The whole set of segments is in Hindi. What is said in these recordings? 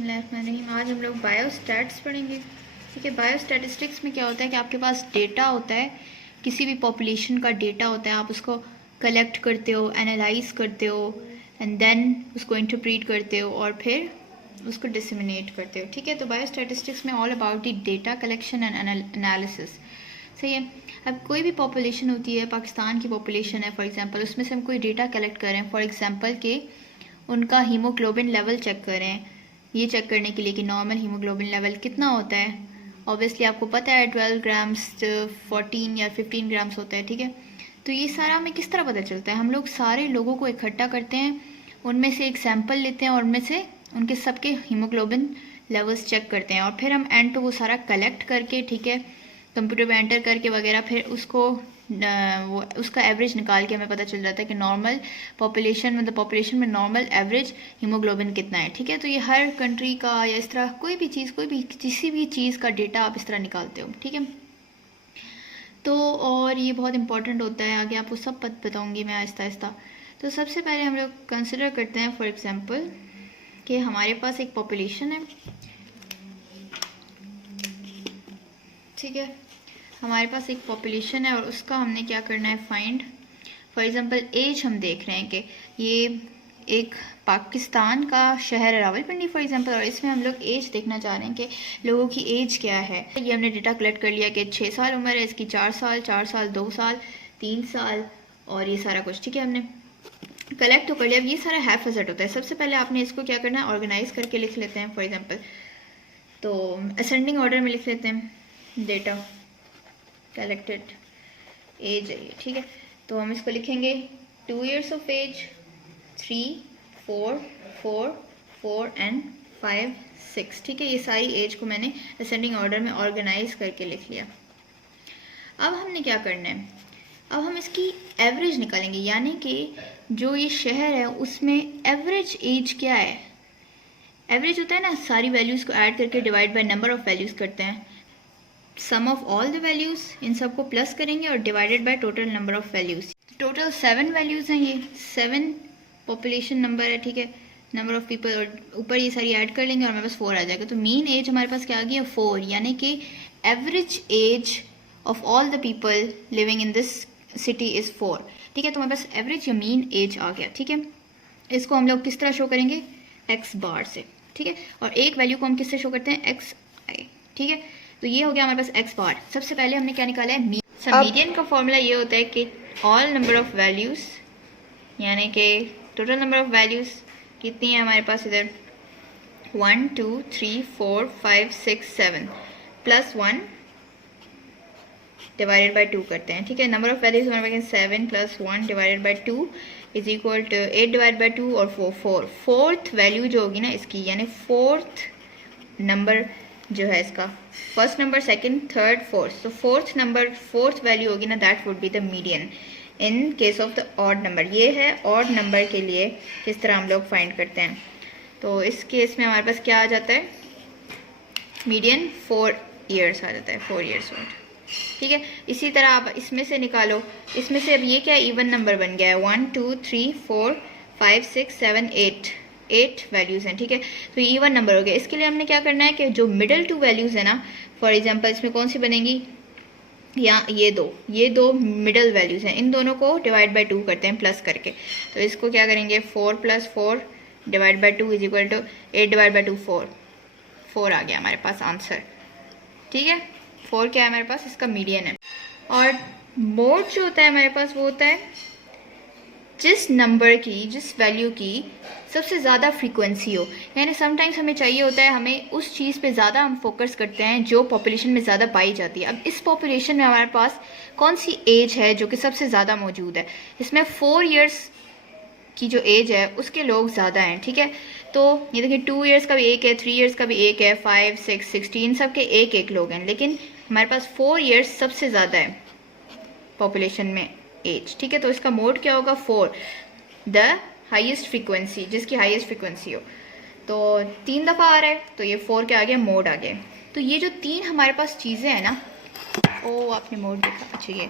बिस्मिल्लाहिर्रहमानिर्रहीम। आज हम लोग बायोस्टैट्स पढ़ेंगे। ठीक है, बायोस्टैटिस्टिक्स में क्या होता है कि आपके पास डेटा होता है, किसी भी पॉपुलेशन का डेटा होता है, आप उसको कलेक्ट करते हो, एनालाइज करते हो एंड देन उसको इंटरप्रीट करते हो और फिर उसको डिसमिनेट करते हो। ठीक है, तो बायोस्टैटिस्टिक्स में all about the data collection and analysis. सही है। अब कोई भी पॉपुलेशन होती है, पाकिस्तान की पॉपुलेशन है फॉर एग्जांपल, उसमें से हम कोई डेटा कलेक्ट कर रहे हैं फॉर एग्जांपल कि उनका हीमोग्लोबिन लेवल चेक करें, ये चेक करने के लिए कि नॉर्मल हीमोग्लोबिन लेवल कितना होता है। ऑब्वियसली आपको पता है 12 ग्राम्स 14 या 15 ग्राम्स होता है। ठीक है, तो ये सारा हमें किस तरह पता चलता है? हम लोग सारे लोगों को इकट्ठा करते हैं, उनमें से एक सैंपल लेते हैं और उनमें से उनके सबके हीमोग्लोबिन लेवल्स चेक करते हैं और फिर हम एंड पे वो सारा कलेक्ट करके, ठीक है, कंप्यूटर में एंटर करके वगैरह, फिर उसको वो उसका एवरेज निकाल के हमें पता चल जाता है कि नॉर्मल पॉपुलेशन मतलब पॉपुलेशन में नॉर्मल एवरेज हीमोग्लोबिन कितना है। ठीक है, तो ये हर कंट्री का या इस तरह कोई भी चीज़, कोई भी किसी भी चीज़ का डेटा आप इस तरह निकालते हो। ठीक है, तो और ये बहुत इंपॉर्टेंट होता है, आगे आपको सब बताऊंगी मैं आहिस्ता आहिस्ता। तो सबसे पहले हम लोग कंसिडर करते हैं फॉर एग्जांपल कि हमारे पास एक पॉपुलेशन है। ठीक है, हमारे पास एक पॉपुलेशन है और उसका हमने क्या करना है, फाइंड। फॉर एग्जांपल एज हम देख रहे हैं कि ये एक पाकिस्तान का शहर है रावलपिंडी फॉर एग्जांपल, और इसमें हम लोग एज देखना चाह रहे हैं कि लोगों की एज क्या है। ये हमने डेटा कलेक्ट कर लिया कि 6 साल उम्र है इसकी, 4 साल 2 साल 3 साल और ये सारा कुछ। ठीक है, हमने कलेक्ट तो कर लिया। अब ये सारा हैफेजेड होता है। सबसे पहले आपने इसको क्या करना है, ऑर्गेनाइज करके लिख लेते हैं। फॉर एग्जाम्पल तो असेंडिंग ऑर्डर में लिख लेते हैं, डेटा कलेक्टेड एज है ये। ठीक है, तो हम इसको लिखेंगे 2 years ऑफ एज, 3, 4, 4, 4 एंड 5, 6। ठीक है, ये सारी एज को मैंने असेंडिंग ऑर्डर में ऑर्गेनाइज करके लिख लिया। अब हमने क्या करना है, अब हम इसकी एवरेज निकालेंगे, यानी कि जो ये शहर है उसमें एवरेज एज क्या है। एवरेज होता है ना, सारी वैल्यूज़ को ऐड करके divide by number of values करते हैं। सम ऑफ ऑल द वैल्यूज़, इन सबको प्लस करेंगे और divided by total number of values. Total 7 values हैं, ये 7 पॉपुलेशन नंबर है। ठीक है, नंबर ऑफ पीपल, और ऊपर ये सारी ऐड कर लेंगे और हमारे पास 4 आ जाएगा। तो मीन एज हमारे पास क्या आ गई है, 4, यानी कि average age of all the people living in this city is 4। ठीक है, तो हमारे पास एवरेज या मीन एज आ गया। ठीक है, इसको हम लोग किस तरह शो करेंगे, एक्स बार से। ठीक है, और एक वैल्यू को हम किससे शो करते हैं, एक्स आई। ठीक है, तो ये हो गया हमारे पास एक्स बार। सबसे पहले हमने क्या निकाला है, मीडियन का फॉर्मूला ये होता है कि ऑल नंबर ऑफ वैल्यूज़, यानी कि टोटल नंबर ऑफ वैल्यूज़ कितनी है हमारे पास इधर, 1 2 3 4 5 6 7 प्लस 1 डिवाइडेड बाई 2 करते हैं। ठीक है, नंबर ऑफ वैल्यूज हमारे पास 7 plus 1 divided by 2 is equal to 8 divide by 2 और 4। फोर्थ वैल्यू जो होगी ना इसकी, यानी फोर्थ नंबर जो है इसका, first number, second, third, fourth, तो फोर्थ नंबर, फोर्थ वैल्यू होगी ना, that would be the median in case of the odd number. ये है ऑड नंबर के लिए किस तरह हम लोग फाइंड करते हैं। तो इस केस में हमारे पास क्या आ जाता है, मीडियन 4 years आ जाता है, 4 years ओल्ड। ठीक है, इसी तरह आप इसमें से निकालो, इसमें से अब ये क्या इवन नंबर बन गया है, 1 2 3 4 5 6 7 8 वैल्यूज़ हैं। ठीक है, तो ये इवन नंबर हो गया। इसके लिए हमने क्या करना है कि जो मिडल 2 वैल्यूज़ है ना, फॉर एग्जांपल इसमें कौन सी बनेंगी, या ये दो मिडल वैल्यूज़ हैं, इन दोनों को डिवाइड बाय 2 करते हैं प्लस करके। तो इसको क्या करेंगे, 4 plus 4 divide by 2 is equal to 8 divide by 2 4 आ गया हमारे पास आंसर। ठीक है, 4 क्या है हमारे पास, इसका मीडियन है। और मोड जो होता है हमारे पास वो होता है जिस नंबर की, जिस वैल्यू की सबसे ज़्यादा फ्रीक्वेंसी हो। यानी समटाइम्स हमें चाहिए होता है, हमें उस चीज़ पे ज़्यादा हम फोकस करते हैं जो पॉपुलेशन में ज़्यादा पाई जाती है। अब इस पॉपुलेशन में हमारे पास कौन सी एज है जो कि सबसे ज़्यादा मौजूद है, इसमें 4 years की जो एज है उसके लोग ज़्यादा हैं। ठीक है, तो ये देखिए 2 years का भी एक है, 3 years का भी एक है, 5 6 16 सबके एक एक लोग हैं, लेकिन हमारे पास 4 years सबसे ज़्यादा है पॉपुलेशन में एज। ठीक है, तो इसका मोड क्या होगा, 4, द हाईएस्ट फ्रीक्वेंसी, जिसकी हाईएस्ट फ्रीक्वेंसी हो। तो 3 दफ़ा आ रहा है, तो ये 4 क्या आ गया, मोड आ गया। तो ये जो 3 हमारे पास चीज़ें हैं ना, ओ आपने मोड देखा, अच्छा ये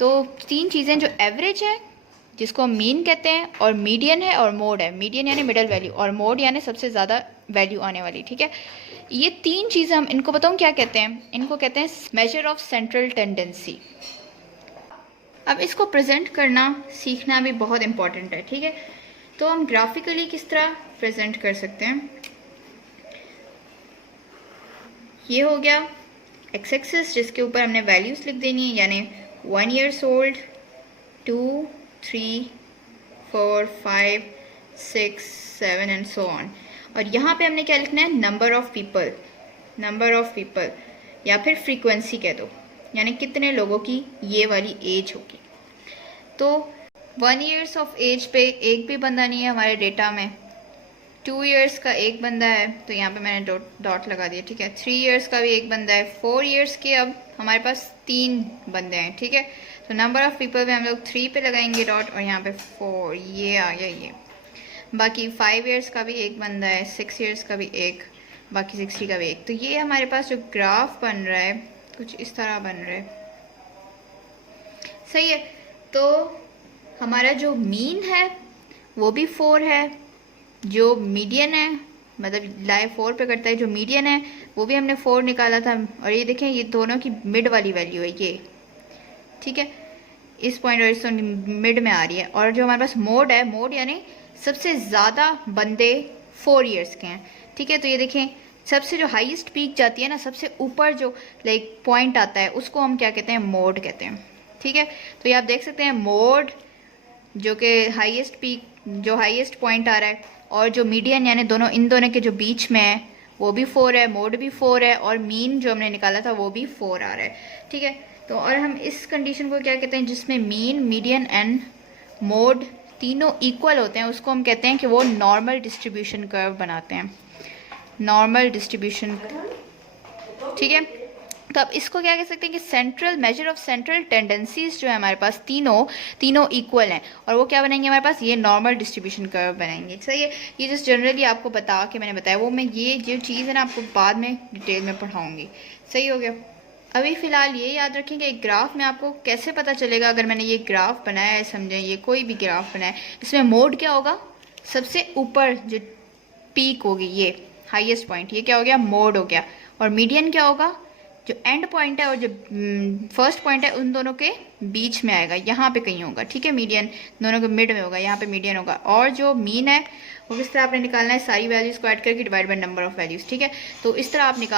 तो 3 चीज़ें जो एवरेज है, जिसको हम मीन कहते हैं, और मीडियन है और मोड है। मीडियन यानी मिडल वैल्यू, और मोड यानी सबसे ज़्यादा वैल्यू आने वाली, ठीक है। ये 3 चीज़ें हम इनको बताऊँ क्या कहते हैं, इनको कहते हैं मेजर ऑफ सेंट्रल टेंडेंसी। अब इसको प्रेजेंट करना सीखना भी बहुत इंपॉर्टेंट है, ठीक है। तो हम ग्राफिकली किस तरह प्रेजेंट कर सकते हैं, ये हो गया एक्स एक्सिस जिसके ऊपर हमने वैल्यूज लिख देनी है, यानी 1 years old, 2, 3, 4, 5, 6, 7 and so on. और यहाँ पे हमने क्या लिखना है, नंबर ऑफ पीपल या फिर फ्रीक्वेंसी कह दो, यानी कितने लोगों की ये वाली एज होगी। तो 1 years ऑफ एज पे एक भी बंदा नहीं है हमारे डेटा में, 2 years का एक बंदा है तो यहाँ पे मैंने डॉट लगा दिया, ठीक है। 3 years का भी एक बंदा है, 4 years के अब हमारे पास 3 बंदे हैं, ठीक है। तो नंबर ऑफ पीपल पे हम लोग 3 पे लगाएंगे डॉट और यहाँ पे 4, ये आ गया ये। बाकी 5 years का भी एक बंदा है, 6 years का भी एक, बाकी 60 का भी एक। तो ये हमारे पास जो ग्राफ बन रहा है कुछ इस तरह बन रहा है, सही है। तो हमारा जो मीन है वो भी 4 है, जो मीडियन है मतलब लाई 4 पे करता है, जो मीडियन है वो भी हमने 4 निकाला था। और ये देखें ये दोनों की मिड वाली वैल्यू है ये, ठीक है। इस पॉइंट और इस मिड में आ रही है। और जो हमारे पास मोड है, मोड यानी सबसे ज़्यादा बंदे 4 years के हैं, ठीक है। तो ये देखें सबसे जो हाईएस्ट पीक जाती है ना, सबसे ऊपर जो लाइक पॉइंट आता है उसको हम क्या कहते हैं, मोड कहते हैं, ठीक है। तो ये आप देख सकते हैं मोड जो कि हाईएस्ट पीक, जो हाईएस्ट पॉइंट आ रहा है, और जो मीडियन यानी दोनों इन दोनों के जो बीच में है वो भी 4 है, मोड भी 4 है, और मीन जो हमने निकाला था वो भी 4 आ रहा है, ठीक है। तो और हम इस कंडीशन को क्या कहते हैं, जिसमें मीन, मीडियन एंड मोड तीनों इक्वल होते हैं, उसको हम कहते हैं कि वो नॉर्मल डिस्ट्रीब्यूशन कर्व बनाते हैं, नॉर्मल डिस्ट्रीब्यूशन, ठीक है। तो अब इसको क्या कह सकते हैं कि central measure of central tendencies जो है हमारे पास तीनों इक्वल हैं, और वो क्या बनाएंगे हमारे पास, ये नॉर्मल डिस्ट्रीब्यूशन कर्व बनाएंगे, सही है। ये जस्ट जनरली आपको बता के मैंने बताया, वो मैं ये जो चीज़ है ना आपको बाद में डिटेल में पढ़ाऊँगी, सही हो गया। अभी फ़िलहाल ये याद रखें कि एक ग्राफ में आपको कैसे पता चलेगा, अगर मैंने ये ग्राफ बनाया है, समझें ये कोई भी ग्राफ बनाया है, इसमें मोड क्या होगा, सबसे ऊपर जो पीक होगी ये हाईएस्ट पॉइंट, ये क्या हो गया, मोड हो गया। और मीडियन क्या होगा, जो एंड पॉइंट है और जो फर्स्ट पॉइंट है उन दोनों के बीच में आएगा, यहाँ पे कहीं होगा, ठीक है। मीडियन दोनों के मिड में होगा, यहाँ पे मीडियन होगा। और जो मीन है वो किस तरह आपने निकालना है, सारी वैल्यूज को ऐड करके divide by number of values, ठीक है। तो इस तरह आप निकाल